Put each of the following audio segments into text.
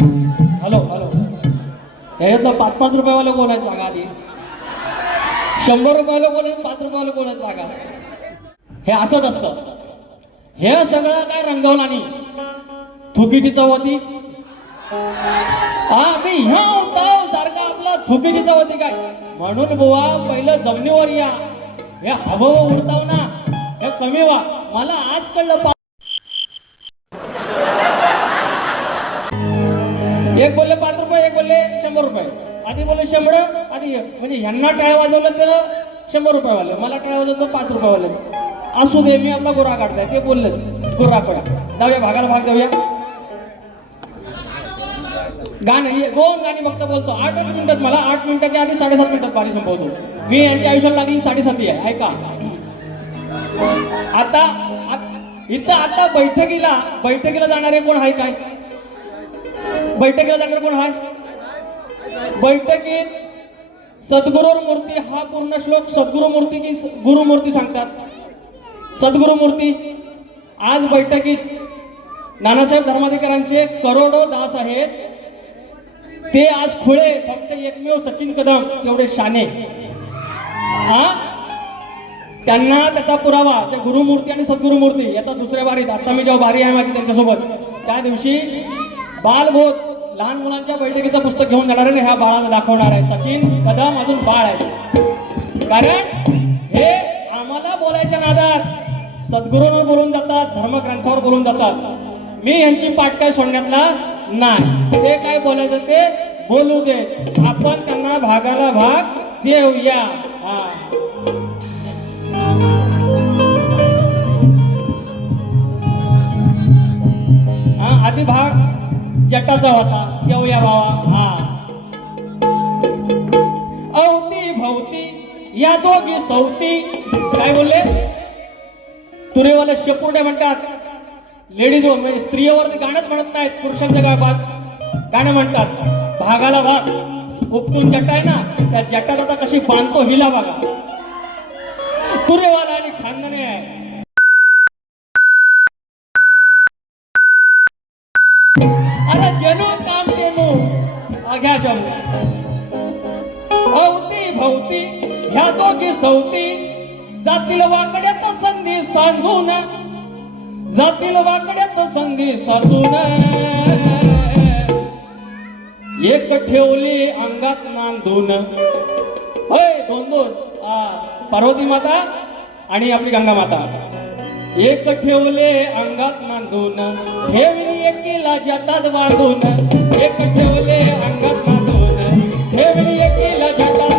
Hello. Hello याच्यातलं पाच पाच रुपयेवाले कोण आहे जागा आधी. शंभर रुपयाला कोण आहे पाच रुपयाला कोण आहे जागा हे असंच असतं. हे सगळं काय रंगवलं आणि? थुकीची चव होती. हा मी ह्या होता सारखा आपला थुकीची चव होती काय? म्हणून बुवा पहिलं जमिनीवर या. हे हवं उडताव ना. हे कमी व्हा. मला आज कळलं शंभर रुपये. आधी बोलले शंभर आधी म्हणजे ह्यांना टाळ्या वाजवलं तर शंभर रुपये वाले मला टाळ वाजवलं तर पाच रुपये वाले. असू दे मी आपला गोरा काढलाय ते बोललेच गोरा पडा जाऊया भागाला भाग जाऊया गाणं दोन गाणी फक्त बोलतो. आठ आठ मिनिटात मला आठ मिनिटाच्या आधी साडेसात मिनिटात पाणी संपवतो. मी यांच्या आयुष्याला लागली साडेसाती आहे ऐका. आता इथं आता बैठकीला बैठकीला जाणारे कोण आहे काय? बैठकीला जाणारे कोण आहे? बैठकीत सद्गुरूर मूर्ती हा पूर्ण श्लोक सद्गुरु मूर्ती की गुरुमूर्ती सांगतात. सद्गुरु मूर्ती आज बैठकीत नानासाहेब धर्माधिकारांचे करोडो दास आहेत. ते आज खुळे फक्त एकमेव सचिन कदम तेवढे शाने. हा? त्यांना त्याचा पुरावा त्या गुरुमूर्ती आणि सद्गुरुमूर्ती याचा दुसऱ्या बारीत आता मी जेव्हा बारी आहे माझी त्यांच्यासोबत त्या दिवशी बालबोध लहान मुलांच्या बैठकीचं पुस्तक घेऊन जाणार आहे ह्या बाळाला दाखवणार आहे. सचिन कदम अजून बाळ आहे. कारण हे आम्हाला बोलायच्या नादात सद्गुरूंवर बोलून जातात धर्मग्रंथावर बोलून जातात. मी यांची पाठ काय सोडण्यातला नाही. ते काय बोलायचं ते बोलू दे आपण त्यांना भागाला भाग देऊया. हा. गटाचा होता. येऊया बाबा हा. अवती भवती या दोघी सवती काय बोलले? तुरेवाले शेपुर्डे म्हणतात. लेडीज म्हणजे स्त्रियवर ते गाणंच म्हणत नाहीत. पुरुषांच्या काय भाग गाणं म्हणतात. भागाला भाग. उपटून जट आहे ना? त्या जटात आता कशी बांधतो हिला बघा. तुरेवाला आणि खानदाने. आहे अरे जेनो काम देनो घ्या शब्द अवती भवती ह्या दोघी सवती जातील वाकड्यात संधी सांगून जातील वाकड्यात संधी साचून एक ठेवली अंगात नांदून होय दोन दोन आ, पार्वती माता आणि आपली गंगा माता एक ठेवले अंगात मांडून ठेवली एकीला जटात बांधून एक ठेवले अंगात मांडून ठेवली एकीला जटात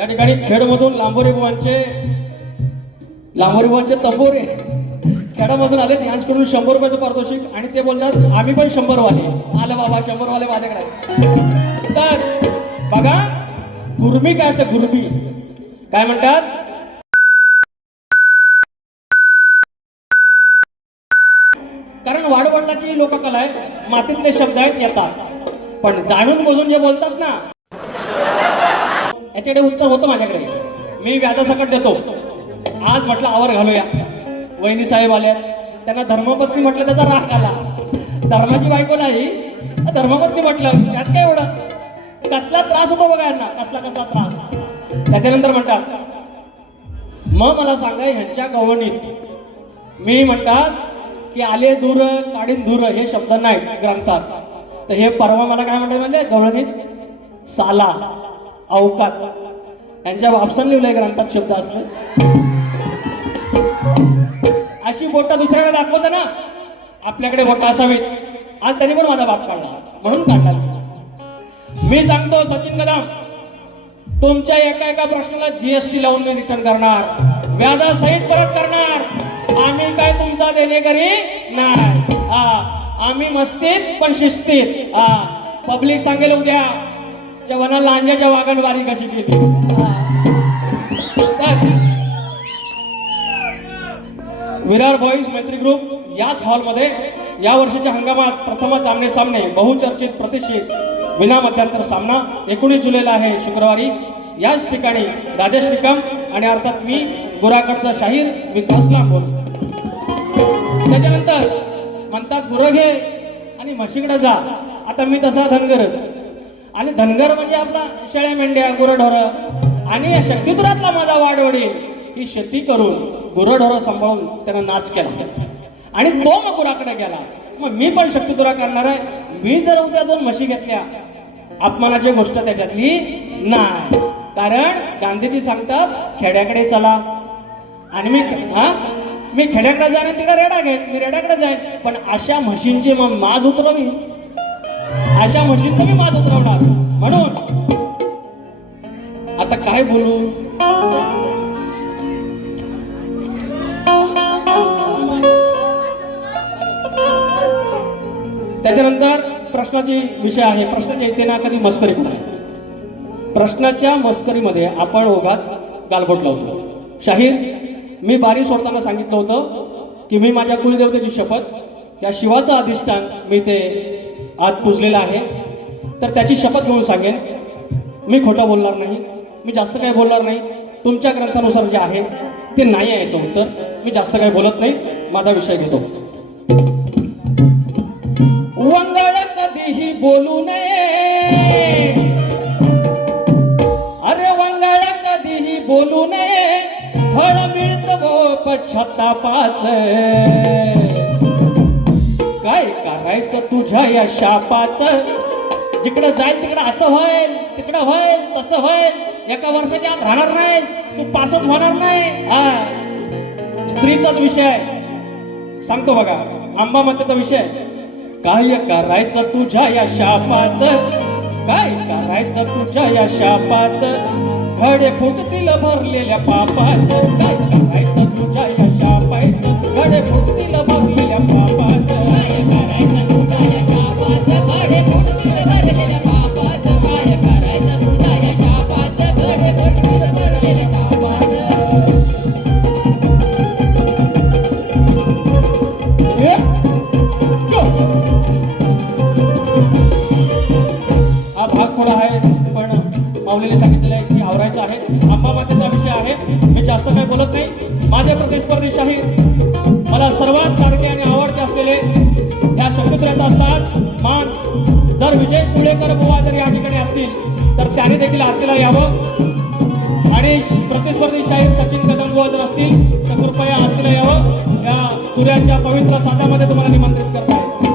या ठिकाणी खेडमधून लांबोरे बुवांचे लांबोरे बुवांचे तंबोरे खेडामधून आले यांच्याकडून शंभर रुपयाचं पारितोषिक आणि ते बोलतात आम्ही पण शंभर वाले आलं बाबा शंभर वाले माझ्याकडे तर बघा गुरमी काय असते? गुरमी. काय म्हणतात? कारण वाडवडिलाची लोककला आहे. मातीतले शब्द आहेत येतात. पण जाणून बजून जे बोलतात ना याच्याकडे उत्तर होतं माझ्याकडे. मी व्याजासकट देतो. आज म्हटलं आवर घालूया. वहिनी साहेब आल्या त्यांना धर्मपत्नी म्हटलं त्याचा राग आला. धर्माची बायको नाही. धर्मपत्नी म्हटलं त्यात काय एवढं? कसला त्रास होतो बघा यांना. कसला कसला त्रास. त्याच्यानंतर म्हणतात मग मला सांगा ह्यांच्या गवणीत मी म्हणतात की आले दूर काढीन दूर हे शब्द नाही ग्रंथात. तर हे परवा मला काय म्हणतात म्हणजे गवळणीत साला. अवकात यांच्या वापसन लिहिलंय ग्रंथात शब्द असले अशी बोट दुसऱ्याकडे दाखवत ना आपल्याकडे बोट असावीत. आज त्यांनी पण माझा बाप काढला. म्हणून काढला. मी. सांगतो सचिन कदम तुमच्या एका एका प्रश्नाला जीएसटी लावून मी रिटर्न करणार. व्याजासहित परत करणार. आम्ही काय तुमचा देणेकरी नाही. हा आम्ही मस्तीत पण शिस्तीत. हा पब्लिक सांगेल उद्या. जेव्हा लांजाच्या वागण बारी कशी केली? विरार बॉईज मैत्री ग्रुप याच हॉलमध्ये या वर्षीच्या हंगामात प्रथमच आमने सामने बहुचर्चित प्रतिष्ठित विना मध्यांतर सामना एकोणीस जुलैला आहे शुक्रवारी. याच ठिकाणी राजेश निकम आणि अर्थात मी गुराकडचा शाहीर विकास लांबोल. त्याच्यानंतर म्हणतात गुरं घे आणि म्हशीकडे जा. आता मी तसा धनगरच. आणि धनगर म्हणजे आपला शेळ्या मेंढ्या गुरंढोरं. आणि या शक्तिपुरातला माझा वाढवडील ही शेती करून गुरंढोरं सांभाळून त्यानं नाच केला. आणि तो मग गुराकडे गेला. मग मी पण शक्तिपुरा करणार आहे. मी जर उद्या दोन म्हशी घेतल्या अपमानाची गोष्ट त्याच्यातली नाही. कारण गांधीजी सांगतात खेड्याकडे चला. आणि मी हा? मी खेड्याकडे जाईन आणि तिकडे रेडा घेईन. मी रेड्याकडे जाईन. पण अशा म्हशींची मग माज उतरवी. अशा म्हशींचं म्हणजे मी माज उतरवणार. म्हणून आता काय बोलू? त्याच्यानंतर प्रश्नाची विषय आहे. प्रश्नाचे येते ना कधी मस्करी प्रश्नाच्या मस्करीमध्ये आपण ओघात गालबोट लावतो. शाहीर मी बारी सोडताना सांगितलं होतं की मी माझ्या कुलदेवतेची शपथ या शिवाचं अधिष्ठान मी ते आज पुजलेला आहे. तर त्याची शपथ घेऊन सांगेन. मी खोटं बोलणार नाही. मी जास्त काही बोलणार नाही. तुमच्या ग्रंथानुसार जे आहे ते नाही आहे याचं उत्तर. मी जास्त काही बोलत नाही. माझा विषय घेतो. वंगळ कधीही बोलू नये. अरे वंगळ कधीही बोलू नये. फळ मिळत गो पश्चातापाच काय तुझ्या या शापाच. जिकडं जाईल तिकडं असं होईल तिकडं होईल तसं होईल एका वर्षाच्या आत राहणार नाही तू पासच होणार नाही. हा. स्त्रीचाच विषय सांगतो बघा आंबा मातेचा विषय. काय करायचं तुझ्या या शापाच? काय करायचं तुझ्या या शापाच? घडे फुटतील भरलेल्या पापाच. काय करायचं तुझ्या या शापाच? घडे फुटतील भरलेल्या पापा सर्वात सारखे आणि आवडते असलेले या शकुत्र्याचा साथ मान जर विजय कुळेकर बुवा जर या ठिकाणी असतील तर त्याने देखील आरतीला यावं. आणि प्रतिस्पर्धी शाहीर सचिन कदम बुवा जर असतील तर कृपया आरतीला यावं. या सूर्याच्या पवित्र साथामध्ये तुम्हाला निमंत्रित करतात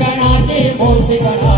Multi-Banati, multi-Banati